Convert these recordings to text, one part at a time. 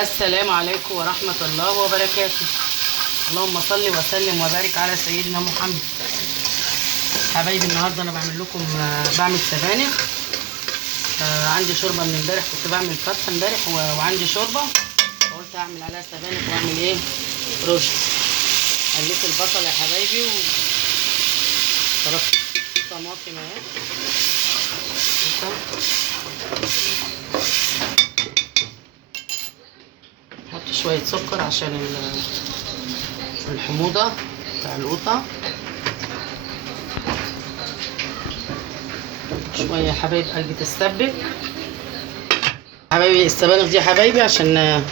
السلام عليكم ورحمة الله وبركاته. اللهم صل وسلم وبارك على سيدنا محمد. حبايبي النهارده انا بعمل لكم بعمل سبانخ. عندي شوربه من امبارح، كنت بعمل فتة امبارح وعندي شوربه، فقلت اعمل عليها سبانخ واعمل ايه رز. قليت البصل يا حبايبي وصرفت طماطم اهي. نحط شويه سكر عشان الحموضه بتاع القوطه. شويه يا حبايب قلبي تتسبك. حبايبي السبانخ دي يا حبايبي عشان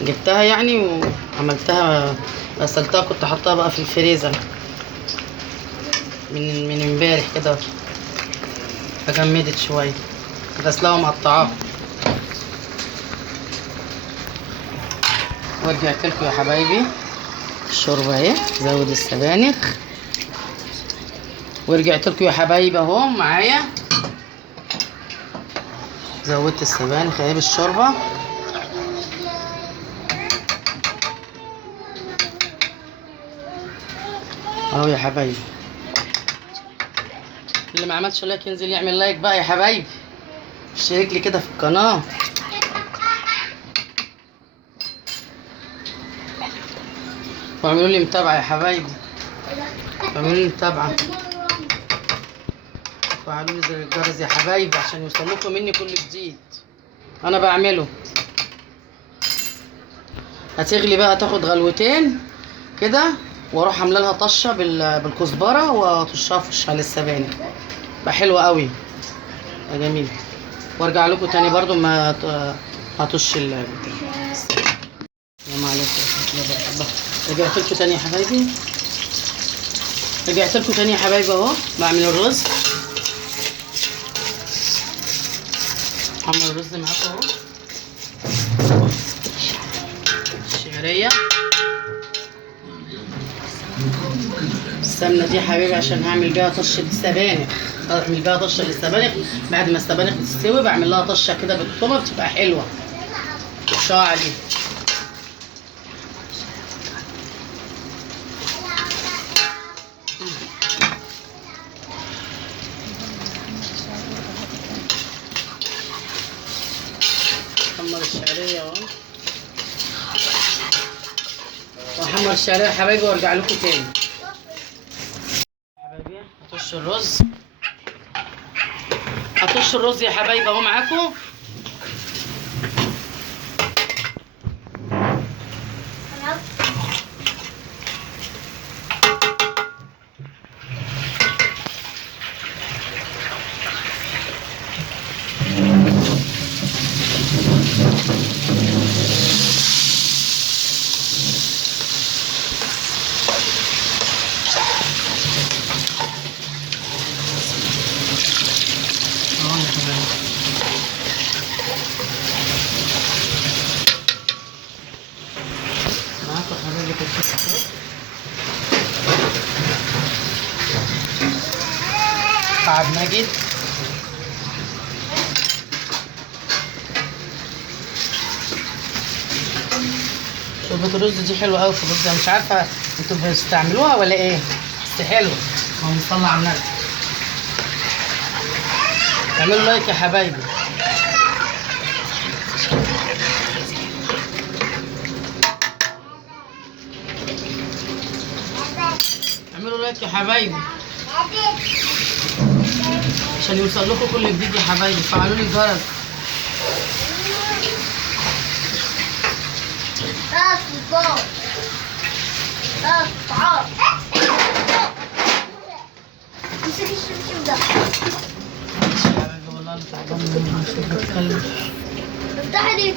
جبتها يعني وعملتها، غسلتها، كنت حطها بقى في الفريزر من امبارح كده، فجمدت شويه، غسلاها ومقطعاها. ورجعت لكم يا حبايبي الشوربه اهي، زود السبانخ. ورجعت لكم يا حبايبي اهو معايا، زودت السبانخ اهي بالشوربه. اهو يا حبايبي، اللي ما عملش لايك ينزل يعمل لايك بقى يا حبايبي، اشترك لي كده في القناه. واعملوا لي متابعه يا حبايبي، اعملوا لي متابعه، وفعلوا لي زر الجرس يا حبايبي عشان يوصل لكم مني كل جديد انا بعمله. هتغلي بقى، تاخد غلوتين كده، واروح عامله لها طشه بالكزبره واطشها في وشها للسبانخ، بقى حلوه قوي، بقى جميل. وارجع لكم تاني برضو ما هطش السلام عليكم ورحمه الله وبركاته. رجعت لكم تاني يا حبايبي، رجعت لكم تاني يا حبايبي اهو. بعمل الرز، هعمل الرز معاكم اهو. الشعريه، السمنه دي يا حبايبي عشان هعمل بيها طشه السبانخ، اعمل بيها طشه للسبانخ. بعد ما السبانخ بتستوي بعمل لها طشه كده بالثومه، بتبقى حلوه شاع دي. احمر الشعريه اهو، واحمر الشعريه يا حبايبي وارجع لكم تاني. حبايبي هطش الرز، هطش الرز يا حبايبي اهو معاكم. معاكم حبايبي كده قعد ماجد. شوربة الرز دي حلوة قوي في الرز، انا مش عارفة انتوا بتستعملوها ولا ايه، بس حلوة. اللهم صل على النبي. اعملوا لايك يا حبايبي، اعملوا لايك يا حبايبي عشان يوصل لكم كل جديد يا حبايبي. فعلوا لي الجرس. والله انا تعبانه مش بتكلم. افتحي دي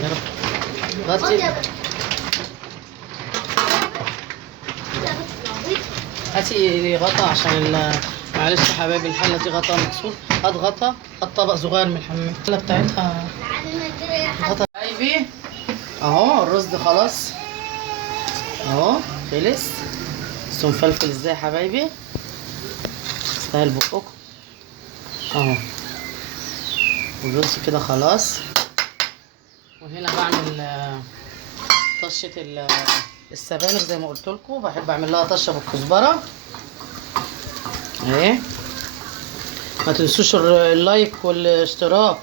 يا رب. غطي، هاتي لي غطا عشان معلش يا حبايبي الحله دي غطا مكسور. هات غطا، هات طبق صغير من الحمام، الحله بتاعتها غطا. حبايبي اهو الرز خلاص اهو خلص. بصوا مفلفل ازاي يا حبايبي، يستاهل بقكم اهو. الرز كده خلاص. وهنا بعمل طشه السبانخ زي ما قلت لكم، بحب اعمل لها طشه بالكزبره اهي. ما تنسوش اللايك والاشتراك،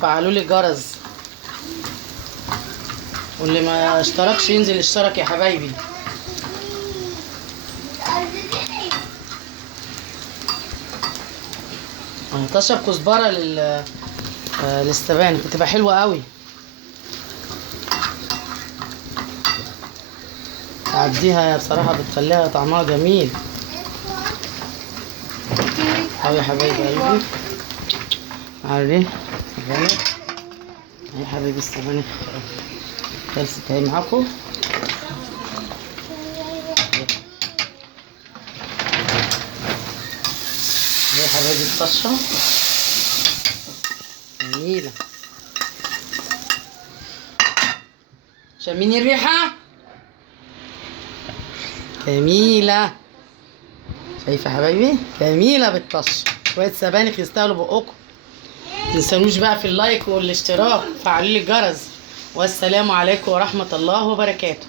فعلوا لي الجرس، واللي ما اشتركش ينزل يشترك يا حبايبي. طشه بكزبره للسبانخ بتبقى حلوه قوي. تعديها بصراحه بتخليها طعمها جميل قوي يا حبايبي قلبي. عارفين يا حبايبي السبانخ خلصت اهي معاكم. يا حبايبي الطشه جميله، شامين الريحه جميله. شايفه يا حبايبي جميله بالطشه، شويه سبانخ يستاهلوا بقكم. متنسونوش بقى في اللايك والاشتراك، فعلوا لي الجرس. والسلام عليكم ورحمه الله وبركاته.